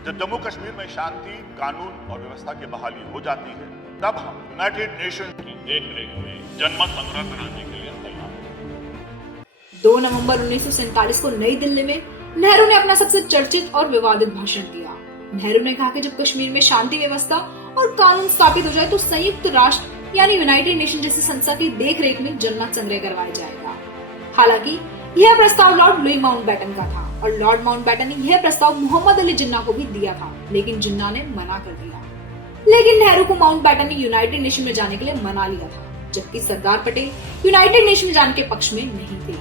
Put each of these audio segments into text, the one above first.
जब जम्मू कश्मीर में शांति, कानून और व्यवस्था की बहाली हो जाती है, तब हम यूनाइटेड नेशन की देखरेख में जनमत संग्रह कराने के लिए तैयार हैं। 2 नवंबर 1947 को नई दिल्ली में नेहरू ने अपना सबसे चर्चित और विवादित भाषण दिया। नेहरू ने कहा कि जब कश्मीर में शांति व्यवस्था और कानून स्थापित हो जाए तो संयुक्त राष्ट्र यानी यूनाइटेड नेशन जैसी संस्था की देखरेख में जनमत संग्रह करवाया जाएगा। हालांकि यह प्रस्ताव लॉर्ड लुई माउंटबेटन का था और लॉर्ड माउंटबेटन ने यह प्रस्ताव मोहम्मद अली जिन्ना को भी दिया था, लेकिन जिन्ना ने मना कर दिया। लेकिन नेहरू को माउंटबेटन ने यूनाइटेड नेशन में जाने के लिए मना लिया था, जबकि सरदार पटेल यूनाइटेड नेशन जाने के पक्ष में नहीं थे।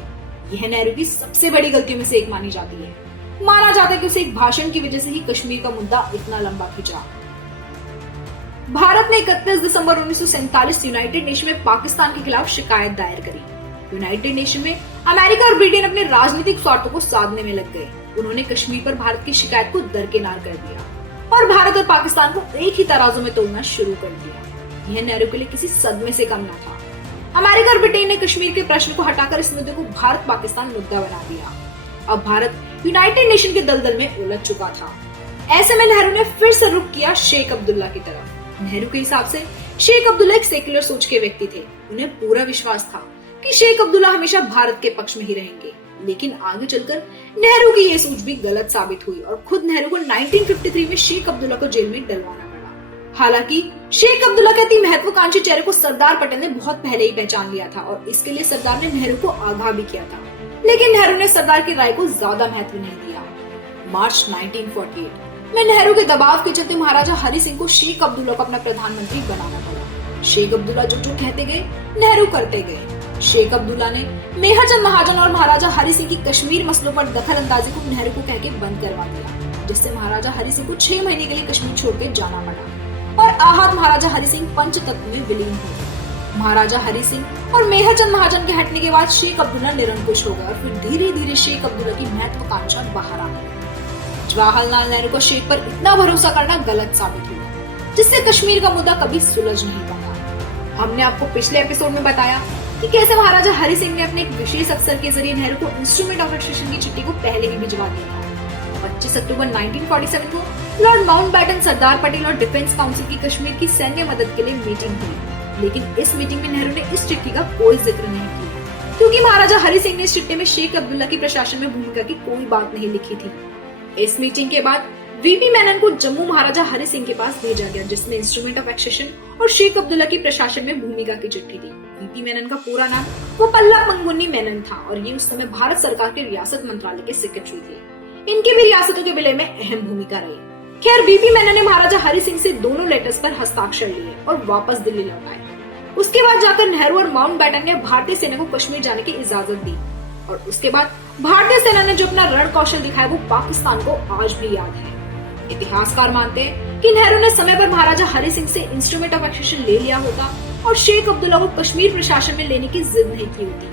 यह नेहरू की सबसे बड़ी गलतियों में से एक मानी जाती है। माना जाता है कि उसे एक भाषण की वजह से ही कश्मीर का मुद्दा इतना लंबा खिंचा। भारत ने 31 दिसंबर 1947 यूनाइटेड नेशन में पाकिस्तान के खिलाफ शिकायत दायर करी। यूनाइटेड नेशन में अमेरिका और ब्रिटेन अपने राजनीतिक स्वार्थों को साधने में लग गए। उन्होंने कश्मीर पर भारत की शिकायत को दरकिनार कर दिया और भारत और पाकिस्तान को एक ही तराजू में तोलना शुरू कर दिया। यह नेहरू के लिए किसी सदमे से कम न था। अमेरिका और ब्रिटेन ने कश्मीर के प्रश्न को हटाकर इस मुद्दे को भारत पाकिस्तान मुद्दा बना दिया। अब भारत यूनाइटेड नेशन के दलदल में उलझ चुका था। ऐसे में नेहरू ने फिर से रुख किया शेख अब्दुल्ला की तरफ। नेहरू के हिसाब से शेख अब्दुल्ला एक सेक्युलर सोच के व्यक्ति थे। उन्हें पूरा विश्वास था कि शेख अब्दुल्ला हमेशा भारत के पक्ष में ही रहेंगे। लेकिन आगे चलकर नेहरू की यह सोच भी गलत साबित हुई और खुद नेहरू को 1953 में शेख अब्दुल्ला को जेल में डलवाना पड़ा। हालांकि शेख अब्दुल्ला के अति महत्वाकांक्षी चेहरे को सरदार पटेल ने बहुत पहले ही पहचान लिया था और इसके लिए सरदार ने नेहरू को आगाह भी किया था। लेकिन नेहरू ने सरदार की राय को ज्यादा महत्व नहीं दिया। मार्च 1948 में नेहरू के दबाव के चलते महाराजा हरि सिंह को शेख अब्दुल्ला को अपना प्रधानमंत्री बनाना पड़ा। शेख अब्दुल्ला जो जो कहते गए नेहरू करते गए। शेख अब्दुल्ला ने मेहरचंद महाजन और महाराजा हरि सिंह की कश्मीर मसलों पर दखल अंदाजी को नेहरू को कह के बंद करवा दिया, जिससे महाराजा हरि सिंह को 6 महीने के लिए कश्मीर छोड़कर जाना पड़ा और आहत महाराजा हरि सिंह पंचतत्व में विलीन हो गए। महाराजा हरि सिंह और मेहरचंद महाजन के हटने के बाद शेख अब्दुल्ला निरंकुश हो गया और फिर धीरे धीरे शेख अब्दुल्ला की महत्वाकांक्षा बाहर आ गई। जवाहरलाल नेहरू को शेख पर इतना भरोसा करना गलत साबित हुआ, जिससे कश्मीर का मुद्दा कभी सुलझ नहीं पाया। हमने आपको पिछले एपिसोड में बताया कि कैसे महाराजा हरि सिंह ने अपने एक विशेष अफसर के जरिए नेहरू को इंस्ट्रूमेंट ऑफ एक्सेशन की चिट्ठी को पहले ही भिजवा दिया था। 25 अक्टूबर 1947 को लॉर्ड माउंटबेटन, सरदार पटेल और डिफेंस काउंसिल की कश्मीर की सैन्य मदद के लिए मीटिंग हुई, लेकिन इस मीटिंग में नेहरू ने इस चिट्ठी का कोई जिक्र नहीं किया, क्योंकि महाराजा हरि सिंह ने इस चिट्ठी में शेख अब्दुल्ला की प्रशासन में भूमिका की कोई बात नहीं लिखी थी। इस मीटिंग के बाद वीपी मेनन को जम्मू महाराजा हरि सिंह के पास भेजा गया, जिसमें इंस्ट्रूमेंट ऑफ एक्सेशन और शेख अब्दुल्ला की प्रशासन में भूमिका की चिट्ठी थी। वीपी मेनन का पूरा नाम गोपल्ला पंगुन्नी मेनन था और ये उस समय भारत सरकार के रियासत मंत्रालय के सेक्रेटरी थे। इनकी भी रियासतों के विलय में अहम भूमिका रही। खैर, वीपी मेनन ने महाराजा हरि सिंह से दोनों लेटर्स पर हस्ताक्षर लिए और वापस दिल्ली लौट आए। उसके बाद जाकर नेहरू और माउंटबेटन ने भारतीय सेना को कश्मीर जाने की इजाजत दी और उसके बाद भारतीय सेना ने जो अपना रण कौशल दिखाया वो पाकिस्तान को आज भी याद है। इतिहासकार मानते हैं कि नेहरू ने समय पर महाराजा हरि सिंह से इंस्ट्रूमेंट ऑफ एक्सेशन ले लिया होता और शेख अब्दुल्ला को कश्मीर प्रशासन में लेने की जिद नहीं की होती,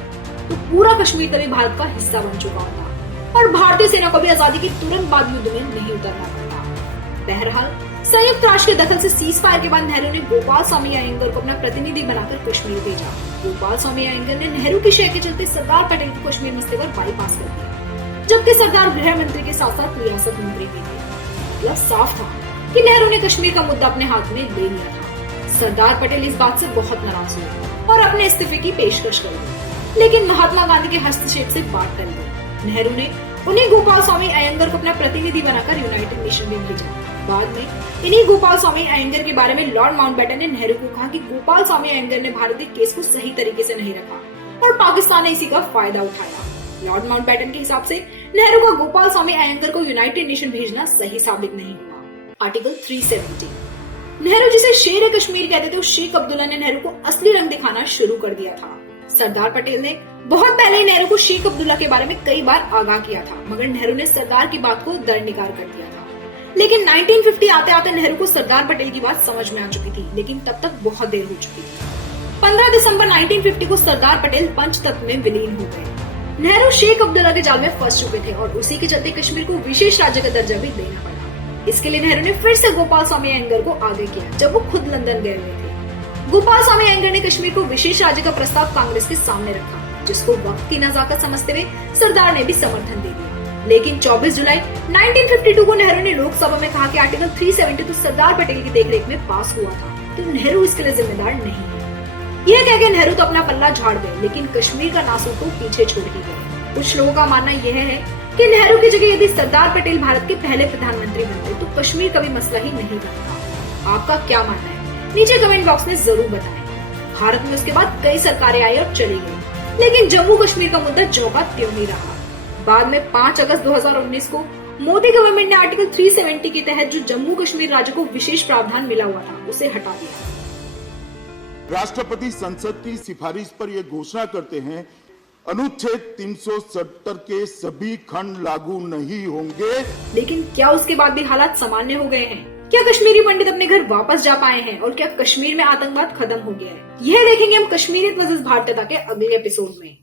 तो पूरा कश्मीर तभी भारत का हिस्सा बन चुका होता और भारतीय सेना को भी आजादी के तुरंत बाद युद्ध में नहीं उतरना पड़ता। बहरहाल, संयुक्त राष्ट्र के दखल से सीज फायर के बाद नेहरू ने गोपाल स्वामी अयंगर को अपना प्रतिनिधि बनाकर कश्मीर भेजा। गोपाल स्वामी अयंगर ने नेहरू की शय के चलते सरदार पटेल को कश्मीर मसले पर बाईपास कर दिया, जबकि सरदार गृह मंत्री के साथ साथ रियासत मंत्री भी थे। मतलब साफ था कि नेहरू ने कश्मीर का मुद्दा अपने हाथ में ले लिया था। सरदार पटेल इस बात से बहुत नाराज हुए और अपने इस्तीफे की पेशकश कर दी, लेकिन महात्मा गांधी के हस्तक्षेप से बात कर दी। नेहरू ने उन्हीं गोपाल स्वामी अयंगर को अपना प्रतिनिधि बनाकर यूनाइटेड नेशन में भेजा। बाद में इन्हीं गोपाल स्वामी अयंगर के बारे में लॉर्ड माउंटबेटन ने नेहरू को कहा कि गोपाल स्वामी अयंगर ने भारतीय केस को सही तरीके से नहीं रखा और पाकिस्तान ने इसी का फायदा उठाया। लॉर्ड माउंटबेटन के हिसाब से नेहरू का गोपाल स्वामी अयंगर को यूनाइटेड नेशन भेजना सही साबित नहीं हुआ। आर्टिकल 370, नेहरू जिसे शेर कश्मीर कहते थे, उस शेख अब्दुल्ला ने नेहरू को असली रंग दिखाना शुरू कर दिया था। सरदार पटेल ने बहुत पहले ही नेहरू को शेख अब्दुल्ला के बारे में कई बार आगाह किया था, मगर नेहरू ने सरदार की बात को दरनिकार कर दिया था। लेकिन 1950 आते आते नेहरू को सरदार पटेल की बात समझ में आ चुकी थी, लेकिन तब तक बहुत देर हो चुकी थी। 15 दिसंबर 1950 को सरदार पटेल पंचतत्व में विलीन हो गए। नेहरू शेख अब्दुल्ला के जाल में फंस चुके थे और उसी के चलते कश्मीर को विशेष राज्य का दर्जा भी देना पड़ा। इसके लिए नेहरू ने फिर से गोपाल स्वामी अयंगर को आगे किया, जब वो खुद लंदन गए हुए थे। गोपाल स्वामी अयंगर ने कश्मीर को विशेष राज्य का प्रस्ताव कांग्रेस के सामने रखा, जिसको वक्त की नजाकत समझते हुए सरदार ने भी समर्थन दे दिया। लेकिन 24 जुलाई 1952 को नेहरू ने लोकसभा में कहा कि आर्टिकल 370 तो सरदार पटेल की देखरेख में पास हुआ था, तो नेहरू इसके लिए जिम्मेदार नहीं है। यह कह के नेहरू तो अपना पल्ला झाड़ गए, लेकिन कश्मीर का नासूर को पीछे छोड़ के गए। कुछ लोगों का मानना यह है कि नेहरू की जगह यदि सरदार पटेल भारत के पहले प्रधानमंत्री बनते तो कश्मीर कभी मसला ही नहीं बनता। आपका क्या मानना है? नीचे कमेंट बॉक्स में जरूर बताएं। भारत में उसके बाद कई सरकारें आई और चली गई, लेकिन जम्मू कश्मीर का मुद्दा ज्यों का त्यों ही रहा। बाद में 5 अगस्त 2019 को मोदी गवर्नमेंट ने आर्टिकल 370 के तहत जो जम्मू कश्मीर राज्य को विशेष प्रावधान मिला हुआ था उसे हटा दिया। राष्ट्रपति संसद की सिफारिश पर यह घोषणा करते हैं, अनुच्छेद 370 के सभी खंड लागू नहीं होंगे। लेकिन क्या उसके बाद भी हालात सामान्य हो गए हैं? क्या कश्मीरी पंडित अपने घर वापस जा पाए हैं और क्या कश्मीर में आतंकवाद खत्म हो गया है? यह देखेंगे हम कश्मीरियत वर्सेस भारतीयता के अगले एपिसोड में।